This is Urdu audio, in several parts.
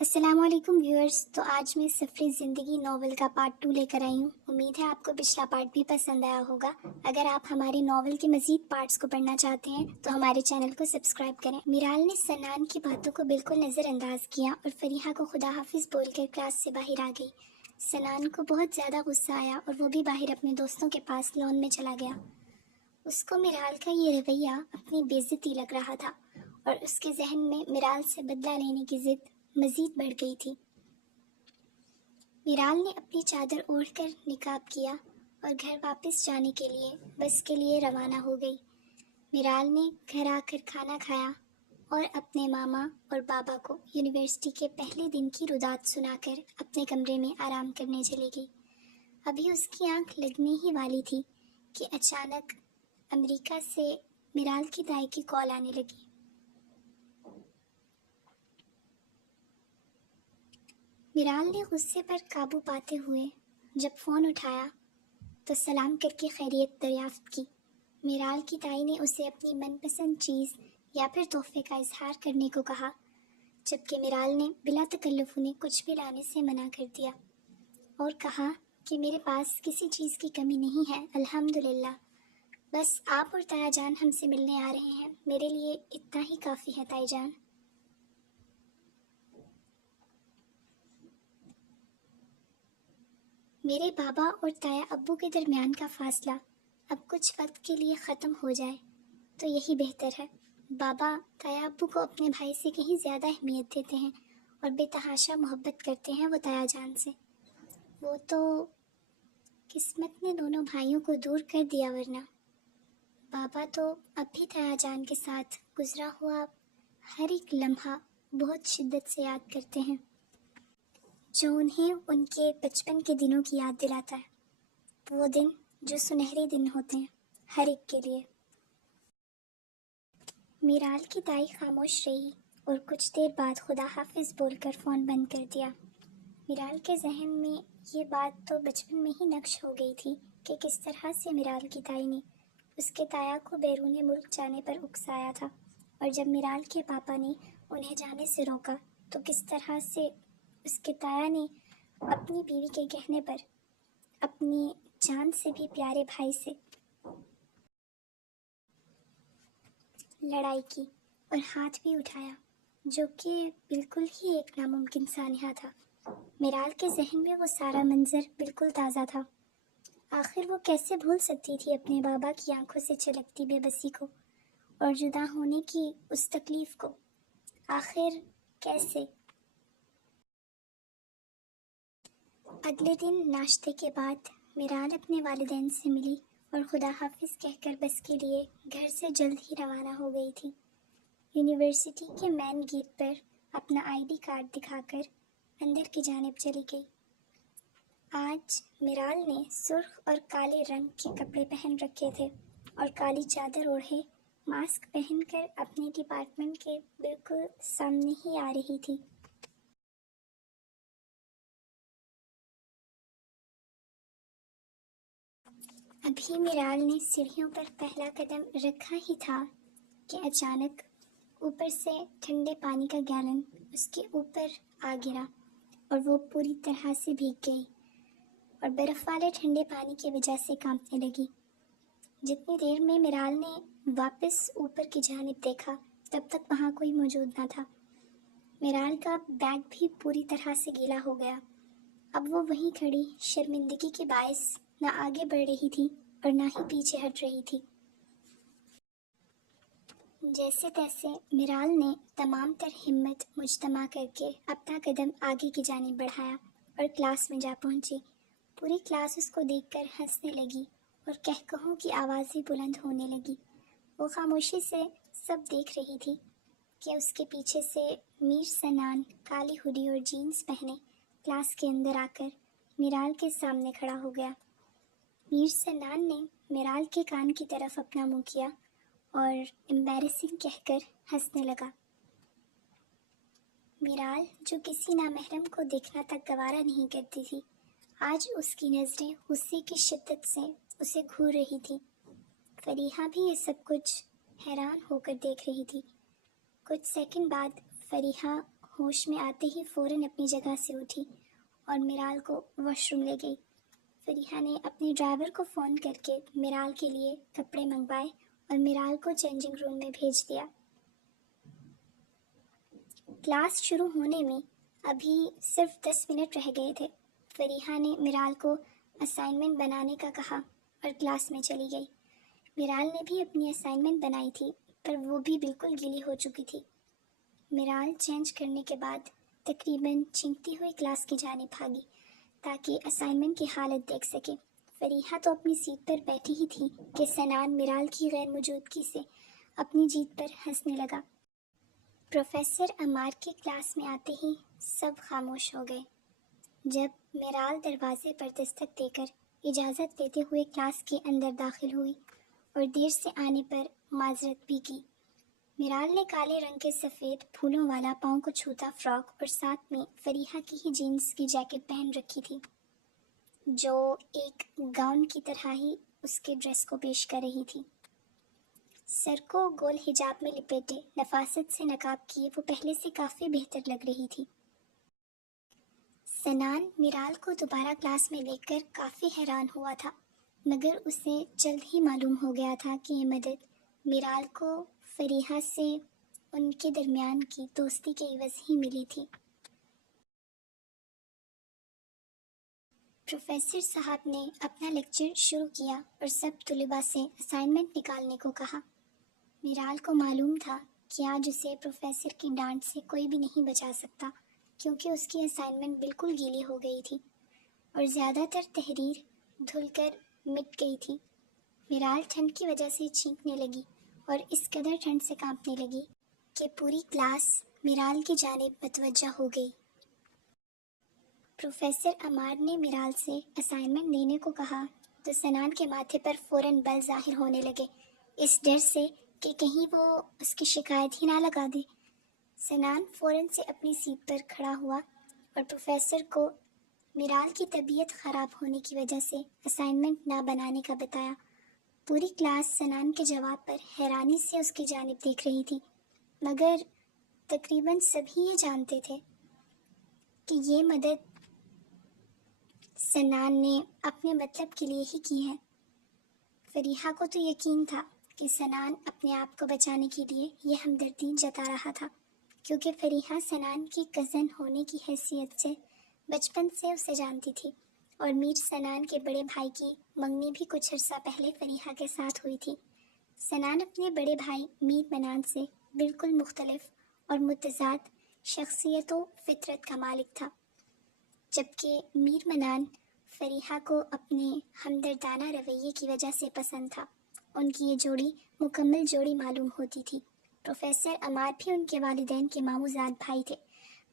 السلام علیکم ویورز، تو آج میں سفر زندگی ناول کا پارٹ 2 لے کر آئی ہوں۔ امید ہے آپ کو پچھلا پارٹ بھی پسند آیا ہوگا۔ اگر آپ ہماری ناول کے مزید پارٹس کو پڑھنا چاہتے ہیں تو ہمارے چینل کو سبسکرائب کریں۔ میرال نے سنان کی باتوں کو بالکل نظر انداز کیا اور فریحہ کو خدا حافظ بول کر کلاس سے باہر آ گئی۔ سنان کو بہت زیادہ غصہ آیا اور وہ بھی باہر اپنے دوستوں کے پاس لان میں چلا گیا۔ اس کو میرال کا یہ رویہ اپنی بے عزتی لگ رہا تھا اور اس کے ذہن میں میرال سے بدلہ لینے کی ضد مزید بڑھ گئی تھی۔ میرال نے اپنی چادر اوڑھ کر نقاب کیا اور گھر واپس جانے کے لیے بس کے لیے روانہ ہو گئی۔ میرال نے گھر آ کر کھانا کھایا اور اپنے ماما اور بابا کو یونیورسٹی کے پہلے دن کی رودات سنا کر اپنے کمرے میں آرام کرنے چلی گئی۔ ابھی اس کی آنکھ لگنے ہی والی تھی کہ اچانک امریکہ سے میرال کی دائی کی کال آنے لگی۔ میرال نے غصے پر قابو پاتے ہوئے جب فون اٹھایا تو سلام کر کے خیریت دریافت کی۔ میرال کی دائی نے اسے اپنی من پسند چیز یا پھر تحفے کا اظہار کرنے کو کہا، جبکہ میرال نے بلا تکلف انہیں کچھ بھی لانے سے منع کر دیا اور کہا کہ میرے پاس کسی چیز کی کمی نہیں ہے الحمدللہ، بس آپ اور تایا جان ہم سے ملنے آ رہے ہیں، میرے لیے اتنا ہی کافی ہے تائی جان۔ میرے بابا اور تایا ابو کے درمیان کا فاصلہ اب کچھ وقت کے لیے ختم ہو جائے تو یہی بہتر ہے۔ بابا تایا ابو کو اپنے بھائی سے کہیں زیادہ اہمیت دیتے ہیں اور بے تحاشا محبت کرتے ہیں وہ تایا جان سے۔ وہ تو قسمت نے دونوں بھائیوں کو دور کر دیا، ورنہ بابا تو اب بھی تایا جان کے ساتھ گزرا ہوا ہر ایک لمحہ بہت شدت سے یاد کرتے ہیں، جو انہیں ان کے بچپن کے دنوں کی یاد دلاتا ہے، وہ دن جو سنہرے دن ہوتے ہیں ہر ایک کے لیے۔ میرال کی دائی خاموش رہی اور کچھ دیر بعد خدا حافظ بول کر فون بند کر دیا۔ میرال کے ذہن میں یہ بات تو بچپن میں ہی نقش ہو گئی تھی کہ کس طرح سے میرال کی دائی نے اس کے تایا کو بیرون ملک جانے پر اکسایا تھا، اور جب میرال کے پاپا نے انہیں جانے سے روکا تو کس طرح سے اس کے تایا نے اپنی بیوی کے کہنے پر اپنی جان سے بھی پیارے بھائی سے لڑائی کی اور ہاتھ بھی اٹھایا، جو کہ بالکل ہی ایک ناممکن سانحہ تھا۔ میرال کے ذہن میں وہ سارا منظر بالکل تازہ تھا۔ آخر وہ کیسے بھول سکتی تھی اپنے بابا کی آنکھوں سے چھلکتی بے بسی کو اور جدا ہونے کی اس تکلیف کو؟ آخر کیسے؟ اگلے دن ناشتے کے بعد میرال اپنے والدین سے ملی اور خدا حافظ کہہ کر بس کے لیے گھر سے جلد ہی روانہ ہو گئی تھی۔ یونیورسٹی کے مین گیٹ پر اپنا آئی ڈی کارڈ دکھا کر اندر کی جانب چلی گئی۔ آج میرال نے سرخ اور کالے رنگ کے کپڑے پہن رکھے تھے اور کالی چادر اوڑھے ماسک پہن کر اپنے ڈپارٹمنٹ کے بالکل سامنے ہی آ رہی تھی۔ ابھی میرال نے سیڑھیوں پر پہلا قدم رکھا ہی تھا کہ اچانک اوپر سے ٹھنڈے پانی کا گیلن اس کے اوپر آ گرا اور وہ پوری طرح سے بھیگ گئی اور برف والے ٹھنڈے پانی کی وجہ سے کانپنے لگی۔ جتنی دیر میں میرال نے واپس اوپر کی جانب دیکھا تب تک وہاں کوئی موجود نہ تھا۔ میرال کا بیگ بھی پوری طرح سے گیلا ہو گیا۔ اب وہ وہیں کھڑی شرمندگی کے باعث نہ آگے بڑھ رہی تھی اور نہ ہی پیچھے ہٹ رہی تھی۔ جیسے تیسے میرال نے تمام تر ہمت مجتمع کر کے اپنا قدم آگے کی جانب بڑھایا اور کلاس میں جا پہنچی۔ پوری کلاس اس کو دیکھ کر ہنسنے لگی اور کہکہوں کی آوازیں بلند ہونے لگی۔ وہ خاموشی سے سب دیکھ رہی تھی کہ اس کے پیچھے سے میر سنان کالی ہوڈی اور جینز پہنے کلاس کے اندر آ کر میرال کے سامنے کھڑا ہو گیا۔ میر سنان نے میرال کے کان کی طرف اپنا منہ کیا اور امبیرسنگ کہہ کر ہنسنے لگا۔ میرال جو کسی نامحرم کو دیکھنا تک گوارا نہیں کرتی تھی، آج اس کی نظریں غصے کی شدت سے اسے گھور رہی تھی۔ فریحہ بھی یہ سب کچھ حیران ہو کر دیکھ رہی تھی۔ کچھ سیکنڈ بعد فریحہ ہوش میں آتے ہی فوراً اپنی جگہ سے اٹھی اور میرال کو واش روم لے گئی۔ فریحہ نے اپنے ڈرائیور کو فون کر کے میرال کے لیے کپڑے منگوائے اور میرال کو چینجنگ روم میں بھیج دیا۔ کلاس شروع ہونے میں ابھی صرف 10 منٹ رہ گئے تھے۔ فریحہ نے میرال کو اسائنمنٹ بنانے کا کہا اور کلاس میں چلی گئی۔ میرال نے بھی اپنی اسائنمنٹ بنائی تھی پر وہ بھی بالکل گیلی ہو چکی تھی۔ میرال چینج کرنے کے بعد تقریباً چینکتی ہوئی کلاس کی جانب بھاگی تاکہ اسائنمنٹ کی حالت دیکھ سکے۔ فریحہ تو اپنی سیٹ پر بیٹھی ہی تھی کہ سنان میرال کی غیر موجودگی سے اپنی جیت پر ہنسنے لگا۔ پروفیسر عمار کی کلاس میں آتے ہی سب خاموش ہو گئے۔ جب میرال دروازے پر دستک دے کر اجازت لیتے ہوئے کلاس کے اندر داخل ہوئی اور دیر سے آنے پر معذرت بھی کی۔ میرال نے کالے رنگ کے سفید پھولوں والا پاؤں کو چھوتا فراک اور ساتھ میں فریحہ کی ہی جینس کی جیکٹ پہن رکھی تھی جو ایک گاؤن کی طرح ہی اس کے ڈریس کو پیش کر رہی تھی۔ سر کو گول حجاب میں لپیٹے نفاست سے نقاب کیے وہ پہلے سے کافی بہتر لگ رہی تھی۔ سنان میرال کو دوبارہ کلاس میں دیکھ کر کافی حیران ہوا تھا مگر اسے جلد ہی معلوم ہو گیا تھا کہ یہ مدد میرال کو فریحہ سے ان کے درمیان کی دوستی کے عوض ہی ملی تھی۔ پروفیسر صاحب نے اپنا لیکچر شروع کیا اور سب طلباء سے اسائنمنٹ نکالنے کو کہا۔ میرال کو معلوم تھا کہ آج اسے پروفیسر کی ڈانٹ سے کوئی بھی نہیں بچا سکتا کیونکہ اس کی اسائنمنٹ بالکل گیلی ہو گئی تھی اور زیادہ تر تحریر دھل کر مٹ گئی تھی۔ میرال ٹھنڈ کی وجہ سے چھینکنے لگی اور اس قدر ٹھنڈ سے کانپنے لگی کہ پوری کلاس میرال کی جانب متوجہ ہو گئی۔ پروفیسر عمار نے میرال سے اسائنمنٹ دینے کو کہا تو سنان کے ماتھے پر فوراً بل ظاہر ہونے لگے اس ڈر سے کہ کہیں وہ اس کی شکایت ہی نہ لگا دے۔ سنان فوراً سے اپنی سیٹ پر کھڑا ہوا اور پروفیسر کو میرال کی طبیعت خراب ہونے کی وجہ سے اسائنمنٹ نہ بنانے کا بتایا۔ پوری کلاس سنان کے جواب پر حیرانی سے اس کی جانب دیکھ رہی تھی مگر تقریباً سبھی یہ جانتے تھے کہ یہ مدد سنان نے اپنے مطلب کے لیے ہی کی ہے۔ فریحہ کو تو یقین تھا کہ سنان اپنے آپ کو بچانے کے لیے یہ ہمدردی جتا رہا تھا کیونکہ فریحہ سنان کی کزن ہونے کی حیثیت سے بچپن سے اسے جانتی تھی اور میر سنان کے بڑے بھائی کی منگنی بھی کچھ عرصہ پہلے فریحہ کے ساتھ ہوئی تھی۔ سنان اپنے بڑے بھائی میر منان سے بالکل مختلف اور متضاد شخصیت و فطرت کا مالک تھا جبکہ میر منان فریحہ کو اپنے ہمدردانہ رویے کی وجہ سے پسند تھا۔ ان کی یہ جوڑی مکمل جوڑی معلوم ہوتی تھی۔ پروفیسر عمار بھی ان کے والدین کے ماموزاد بھائی تھے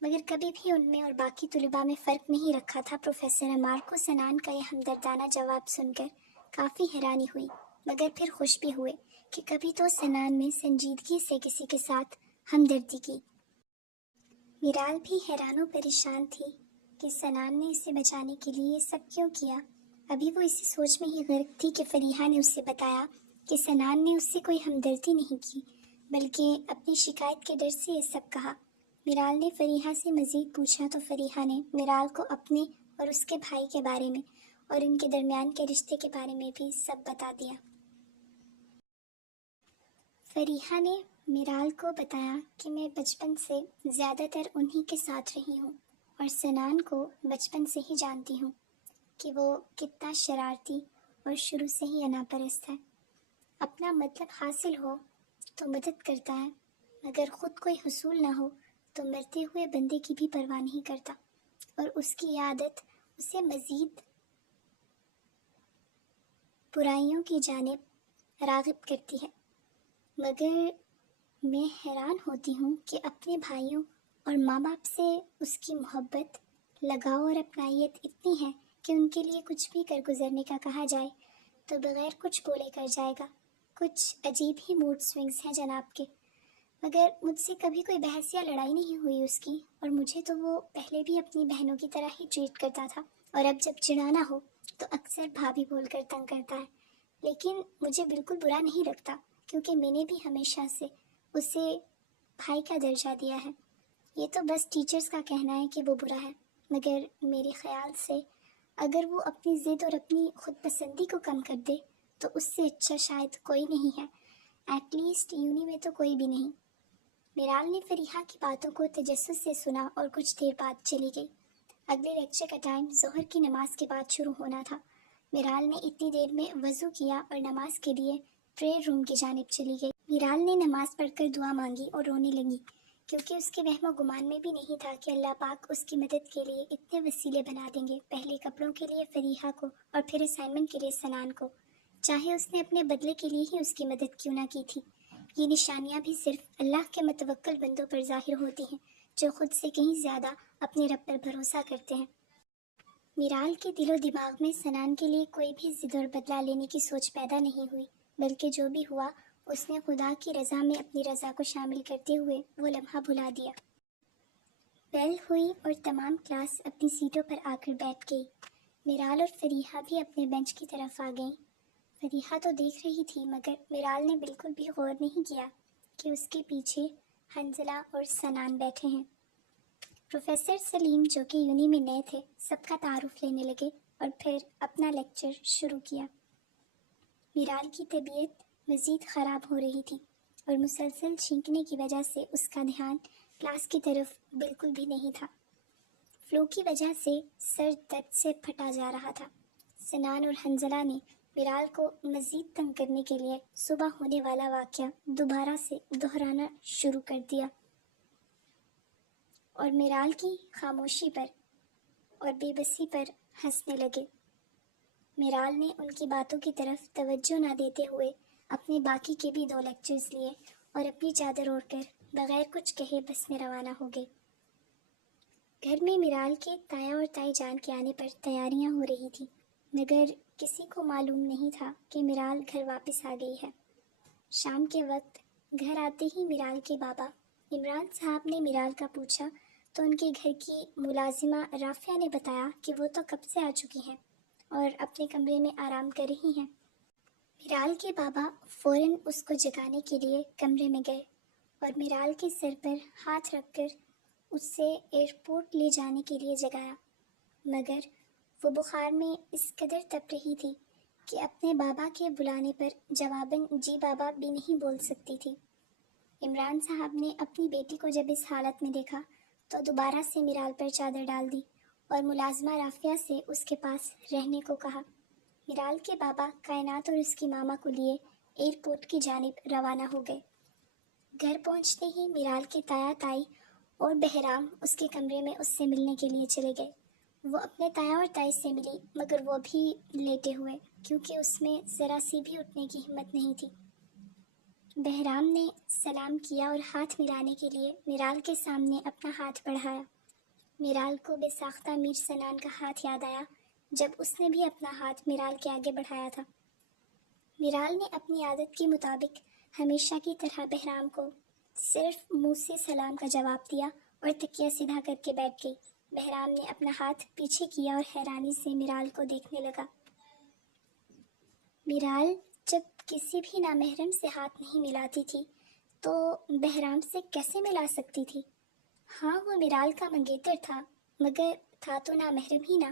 مگر کبھی بھی ان میں اور باقی طلباء میں فرق نہیں رکھا تھا۔ پروفیسر عمار کو سنان کا یہ ہمدردانہ جواب سن کر کافی حیرانی ہوئی مگر پھر خوش بھی ہوئے کہ کبھی تو سنان میں سنجیدگی سے کسی کے ساتھ ہمدردی کی۔ میرال بھی حیران و پریشان تھی کہ سنان نے اسے بچانے کے لیے یہ سب کیوں کیا۔ ابھی وہ اسی سوچ میں ہی غرق تھی کہ فریحہ نے اس سے بتایا کہ سنان نے اس سے کوئی ہمدردی نہیں کی بلکہ اپنی شکایت کے ڈر سے یہ سب کہا۔ میرال نے فریحہ سے مزید پوچھا تو فریحہ نے میرال کو اپنے اور اس کے بھائی کے بارے میں اور ان کے درمیان کے رشتے کے بارے میں بھی سب بتا دیا۔ فریحہ نے میرال کو بتایا کہ میں بچپن سے زیادہ تر انہی کے ساتھ رہی ہوں اور سنان کو بچپن سے ہی جانتی ہوں کہ وہ کتنا شرارتی اور شروع سے ہی انا پرست ہے۔ اپنا مطلب حاصل ہو تو مدد کرتا ہے مگر خود کوئی حصول نہ ہو تو مرتے ہوئے بندے کی بھی پرواہ نہیں کرتا اور اس کی یہ عادت اسے مزید برائیوں کی جانب راغب کرتی ہے۔ مگر میں حیران ہوتی ہوں کہ اپنے بھائیوں اور ماں باپ سے اس کی محبت، لگاؤ اور اپنائیت اتنی ہے کہ ان کے لیے کچھ بھی کر گزرنے کا کہا جائے تو بغیر کچھ بولے کر جائے گا۔ کچھ عجیب ہی موڈ سوئنگز ہیں جناب کے، مگر مجھ سے کبھی کوئی بحث یا لڑائی نہیں ہوئی اس کی اور مجھے تو وہ پہلے بھی اپنی بہنوں کی طرح ہی ٹریٹ کرتا تھا اور اب جب چڑھانا ہو تو اکثر بھابھی بول کر تنگ کرتا ہے۔ لیکن مجھے بالکل برا نہیں لگتا کیونکہ میں نے بھی ہمیشہ سے اسے بھائی کا درجہ دیا ہے۔ یہ تو بس ٹیچرز کا کہنا ہے کہ وہ برا ہے، مگر میرے خیال سے اگر وہ اپنی ضد اور اپنی خود پسندی کو کم کر دے تو اس سے اچھا شاید کوئی نہیں ہے، ایٹ لیسٹ یونی میں تو کوئی بھی نہیں۔ میرال نے فریحہ کی باتوں کو تجسس سے سنا اور کچھ دیر بعد چلی گئی۔ اگلے لیکچر کا ٹائم ظہر کی نماز کے بعد شروع ہونا تھا۔ میرال نے اتنی دیر میں وضو کیا اور نماز کے لیے پریئر روم کی جانب چلی گئی۔ میرال نے نماز پڑھ کر دعا مانگی اور رونے لگی، کیونکہ اس کے وہم و گمان میں بھی نہیں تھا کہ اللہ پاک اس کی مدد کے لیے اتنے وسیلے بنا دیں گے، پہلے کپڑوں کے لیے فریحہ کو اور پھر اسائنمنٹ کے لیے سنان کو، چاہے اس نے اپنے بدلے کے لیے ہی اس کی مدد کیوں نہ کی تھی۔ یہ نشانیاں بھی صرف اللہ کے متوکل بندوں پر ظاہر ہوتی ہیں، جو خود سے کہیں زیادہ اپنے رب پر بھروسہ کرتے ہیں۔ میرال کے دل و دماغ میں سنان کے لیے کوئی بھی ضد اور بدلہ لینے کی سوچ پیدا نہیں ہوئی، بلکہ جو بھی ہوا اس نے خدا کی رضا میں اپنی رضا کو شامل کرتے ہوئے وہ لمحہ بھلا دیا۔ بیل ہوئی اور تمام کلاس اپنی سیٹوں پر آ کر بیٹھ گئی۔ میرال اور فریحہ بھی اپنے بینچ کی طرف آ گئیں۔ فریحہ تو دیکھ رہی تھی، مگر میرال نے بالکل بھی غور نہیں کیا کہ اس کے پیچھے حنزلہ اور سنان بیٹھے ہیں۔ پروفیسر سلیم جو کہ یونی میں نئے تھے سب کا تعارف لینے لگے اور پھر اپنا لیکچر شروع کیا۔ میرال کی طبیعت مزید خراب ہو رہی تھی اور مسلسل چھینکنے کی وجہ سے اس کا دھیان کلاس کی طرف بالکل بھی نہیں تھا۔ فلو کی وجہ سے سر درد سے پھٹا جا رہا تھا۔ سنان اور حنزلہ نے میرال کو مزید تنگ کرنے کے لیے صبح ہونے والا واقعہ دوبارہ سے دہرانا شروع کر دیا اور میرال کی خاموشی پر اور بے بسی پر ہنسنے لگے۔ میرال نے ان کی باتوں کی طرف توجہ نہ دیتے ہوئے اپنے باقی کے بھی 2 لیکچرز لیے اور اپنی چادر اوڑھ کر بغیر کچھ کہے بس میں روانہ ہو گئی۔ گھر میں میرال کے تایا اور تائی جان کے آنے پر تیاریاں ہو رہی تھیں، مگر کسی کو معلوم نہیں تھا کہ میرال گھر واپس آ گئی ہے۔ شام کے وقت گھر آتے ہی میرال کے بابا عمران صاحب نے میرال کا پوچھا تو ان کے گھر کی ملازمہ رافعہ نے بتایا کہ وہ تو کب سے آ چکی ہیں اور اپنے کمرے میں آرام کر رہی ہیں۔ میرال کے بابا فوراً اس کو جگانے کے لیے کمرے میں گئے اور میرال کے سر پر ہاتھ رکھ کر اس سے ایئرپورٹ لے جانے کے لیے جگایا، مگر وہ بخار میں اس قدر تپ رہی تھی کہ اپنے بابا کے بلانے پر جواباً جی بابا بھی نہیں بول سکتی تھی۔ عمران صاحب نے اپنی بیٹی کو جب اس حالت میں دیکھا تو دوبارہ سے میرال پر چادر ڈال دی اور ملازمہ رافعہ سے اس کے پاس رہنے کو کہا۔ میرال کے بابا کائنات اور اس کی ماما کو لیے ایئرپورٹ کی جانب روانہ ہو گئے۔ گھر پہنچتے ہی میرال کے تایا تائی اور بہرام اس کے کمرے میں اس سے ملنے کے لیے چلے گئے۔ وہ اپنے تایا اور تائی سے ملی، مگر وہ بھی لیٹے ہوئے، کیونکہ اس میں ذرا سی بھی اٹھنے کی ہمت نہیں تھی۔ بہرام نے سلام کیا اور ہاتھ ملانے کے لیے میرال کے سامنے اپنا ہاتھ بڑھایا۔ میرال کو بے ساختہ میر سنان کا ہاتھ یاد آیا جب اس نے بھی اپنا ہاتھ میرال کے آگے بڑھایا تھا۔ میرال نے اپنی عادت کے مطابق ہمیشہ کی طرح بہرام کو صرف منہ سے سلام کا جواب دیا اور تکیہ سیدھا کر کے بیٹھ گئی۔ بہرام نے اپنا ہاتھ پیچھے کیا اور حیرانی سے میرال کو دیکھنے لگا۔ میرال جب کسی بھی نامحرم سے ہاتھ نہیں ملاتی تھی تو بہرام سے کیسے ملا سکتی تھی؟ ہاں وہ میرال کا منگیتر تھا، مگر تھا تو نامحرم ہی نہ۔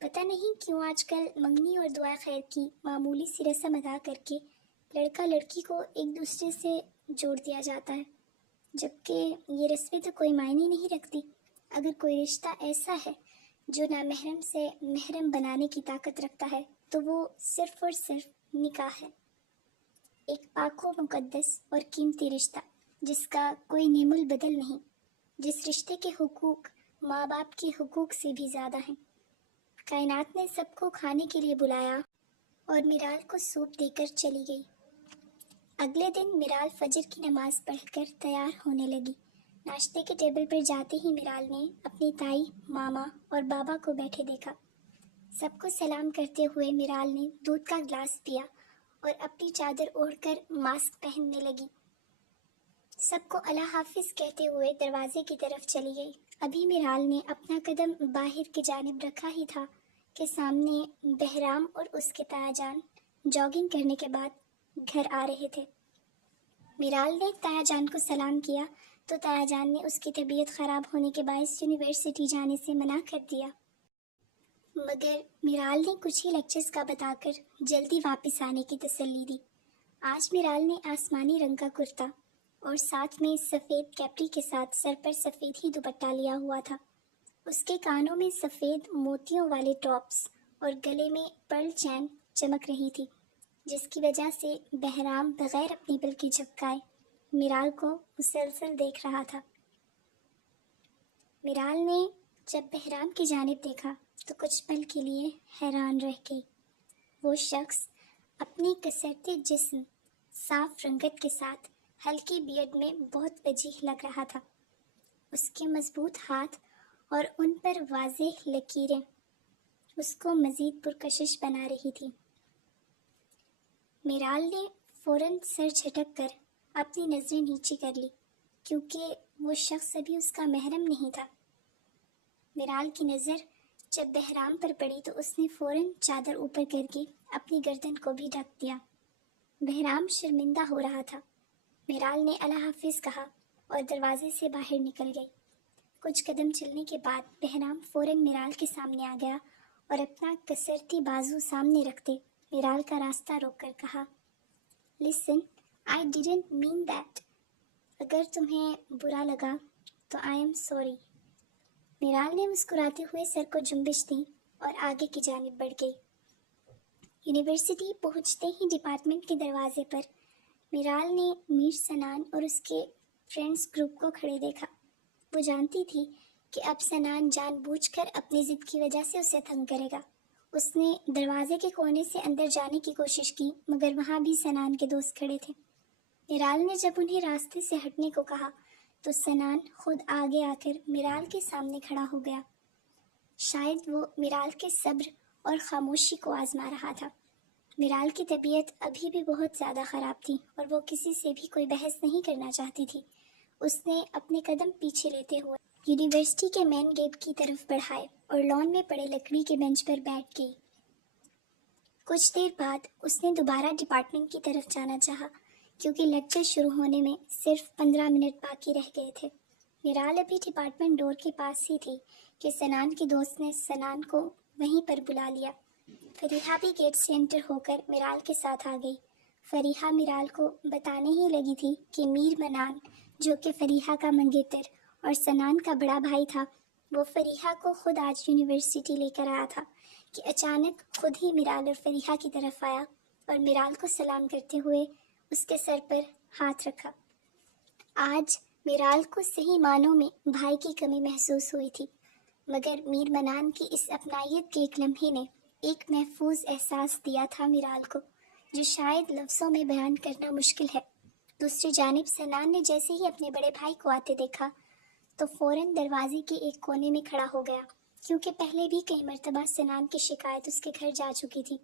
پتہ نہیں کیوں آج کل منگنی اور دعا خیر کی معمولی سی رسم ادا کر کے لڑکا لڑکی کو ایک دوسرے سے جوڑ دیا جاتا ہے، جبکہ یہ رسمیں تو کوئی معنی نہیں رکھتی۔ اگر کوئی رشتہ ایسا ہے جو نامحرم سے محرم بنانے کی طاقت رکھتا ہے تو وہ صرف اور صرف نکاح ہے، ایک پاک و مقدس اور قیمتی رشتہ جس کا کوئی نیم البدل نہیں، جس رشتے کے حقوق ماں باپ کے حقوق سے بھی زیادہ ہیں۔ کائنات نے سب کو کھانے کے لیے بلایا اور میرال کو سوپ دے کر چلی گئی۔ اگلے دن میرال فجر کی نماز پڑھ کر تیار ہونے لگی۔ ناشتے کے ٹیبل پر جاتے ہی میرال نے اپنی تائی، ماما اور بابا کو بیٹھے دیکھا۔ سب کو سلام کرتے ہوئے میرال نے دودھ کا گلاس پیا اور اپنی چادر اوڑھ کر ماسک پہننے لگی۔ سب کو اللہ حافظ کہتے ہوئے دروازے کی طرف چلی گئی۔ ابھی میرال نے اپنا قدم باہر کی جانب رکھا ہی تھا کہ سامنے بہرام اور اس کے تایا جان جاگنگ کرنے کے بعد گھر آ رہے تھے۔ میرال نے تایا جان کو سلام کیا، تو تایا جان نے اس کی طبیعت خراب ہونے کے باعث یونیورسٹی جانے سے منع کر دیا، مگر میرال نے کچھ ہی لیکچرز کا بتا کر جلدی واپس آنے کی تسلی دی۔ آج میرال نے آسمانی رنگ کا کرتا اور ساتھ میں سفید کیپری کے ساتھ سر پر سفید ہی دوپٹہ لیا ہوا تھا۔ اس کے کانوں میں سفید موتیوں والے ٹاپس اور گلے میں پرل چین چمک رہی تھی، جس کی وجہ سے بہرام بغیر اپنی پلکیں جھپکائے میرال کو مسلسل دیکھ رہا تھا۔ میرال نے جب بہرام کی جانب دیکھا تو کچھ پل کے لیے حیران رہ گئی۔ وہ شخص اپنی کسرتے جسم، صاف رنگت کے ساتھ ہلکی بیئرڈ میں بہت وجیح لگ رہا تھا۔ اس کے مضبوط ہاتھ اور ان پر واضح لکیریں اس کو مزید پرکشش بنا رہی تھی۔ میرال نے فوراً سر جھٹک کر اپنی نظریں نیچے کر لی، کیونکہ وہ شخص ابھی اس کا محرم نہیں تھا۔ میرال کی نظر جب بہرام پر پڑی تو اس نے فوراً چادر اوپر کر کے اپنی گردن کو بھی ڈھک دیا۔ بہرام شرمندہ ہو رہا تھا۔ میرال نے اللہ حافظ کہا اور دروازے سے باہر نکل گئی۔ کچھ قدم چلنے کے بعد بہرام فوراً میرال کے سامنے آ گیا اور اپنا کسرتی بازو سامنے رکھتے میرال کا راستہ روک کر کہا، "Listen, I didn't mean that. اگر تمہیں برا لگا تو I am sorry." میرال نے مسکراتے ہوئے سر کو جنبش دی اور آگے کی جانب بڑھ گئی۔ یونیورسٹی پہنچتے ہی ڈپارٹمنٹ کے دروازے پر میرال نے میر سنان اور اس کے فرینڈز گروپ کو کھڑے دیکھا۔ وہ جانتی تھی کہ اب سنان جان بوجھ کر اپنی ضد کی وجہ سے اسے تنگ کرے گا۔ اس نے دروازے کے کونے سے اندر جانے کی کوشش کی، مگر وہاں بھی سنان کے دوست کھڑے تھے۔ میرال نے جب انہیں راستے سے ہٹنے کو کہا تو سنان خود آگے آ کر میرال کے سامنے کھڑا ہو گیا۔ شاید وہ میرال کے صبر اور خاموشی کو آزما رہا تھا۔ میرال کی طبیعت ابھی بھی بہت زیادہ خراب تھی اور وہ کسی سے بھی کوئی بحث نہیں کرنا چاہتی تھی۔ اس نے اپنے قدم پیچھے لیتے ہوئے یونیورسٹی کے مین گیٹ کی طرف بڑھائے اور لان میں پڑے لکڑی کے بینچ پر بیٹھ گئی۔ کچھ دیر بعد اس نے دوبارہ ڈپارٹمنٹ کی طرف جانا چاہا، کیونکہ لیکچر شروع ہونے میں صرف 15 منٹ باقی رہ گئے تھے۔ میرال ابھی ڈپارٹمنٹ ڈور کے پاس ہی تھی کہ سنان کے دوست نے سنان کو وہیں پر بلا لیا۔ فریحہ بھی گیٹ سے انٹر ہو کر میرال کے ساتھ آ گئی۔ فریحہ میرال کو بتانے ہی لگی تھی کہ میر منان، جو کہ فریحہ کا منگیتر اور سنان کا بڑا بھائی تھا، وہ فریحہ کو خود آج یونیورسٹی لے کر آیا تھا، کہ اچانک خود ہی میرال اور فریحہ کی طرف آیا اور میرال کو سلام کرتے ہوئے اس کے سر پر ہاتھ رکھا۔ آج میرال کو صحیح معنوں میں بھائی کی کمی محسوس ہوئی تھی، مگر میر منان کی اس اپنائیت کے ایک لمحے نے ایک محفوظ احساس دیا تھا میرال کو، جو شاید لفظوں میں بیان کرنا مشکل ہے۔ دوسری جانب سنان نے جیسے ہی اپنے بڑے بھائی کو آتے دیکھا تو فوراً دروازے کے ایک کونے میں کھڑا ہو گیا، کیونکہ پہلے بھی کئی مرتبہ سنان کی شکایت اس کے گھر جا چکی تھی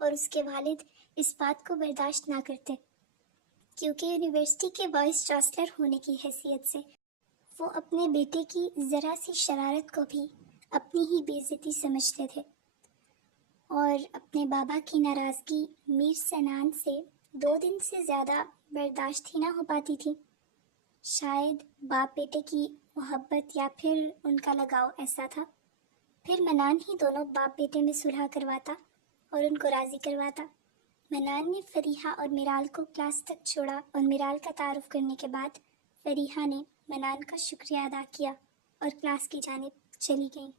اور اس کے والد اس بات کو برداشت نہ کرتے، کیونکہ یونیورسٹی کے وائس چانسلر ہونے کی حیثیت سے وہ اپنے بیٹے کی ذرا سی شرارت کو بھی اپنی ہی بے عزتی سمجھتے تھے، اور اپنے بابا کی ناراضگی میر سنان سے 2 دن سے زیادہ برداشت ہی نہ ہو پاتی تھی۔ شاید باپ بیٹے کی محبت یا پھر ان کا لگاؤ ایسا تھا۔ پھر منان ہی دونوں باپ بیٹے میں صلح کرواتا اور ان کو راضی کرواتا۔ منان نے فریحہ اور میرال کو کلاس تک چھوڑا اور میرال کا تعارف کرنے کے بعد فریحہ نے منان کا شکریہ ادا کیا اور کلاس کی جانب چلی گئیں۔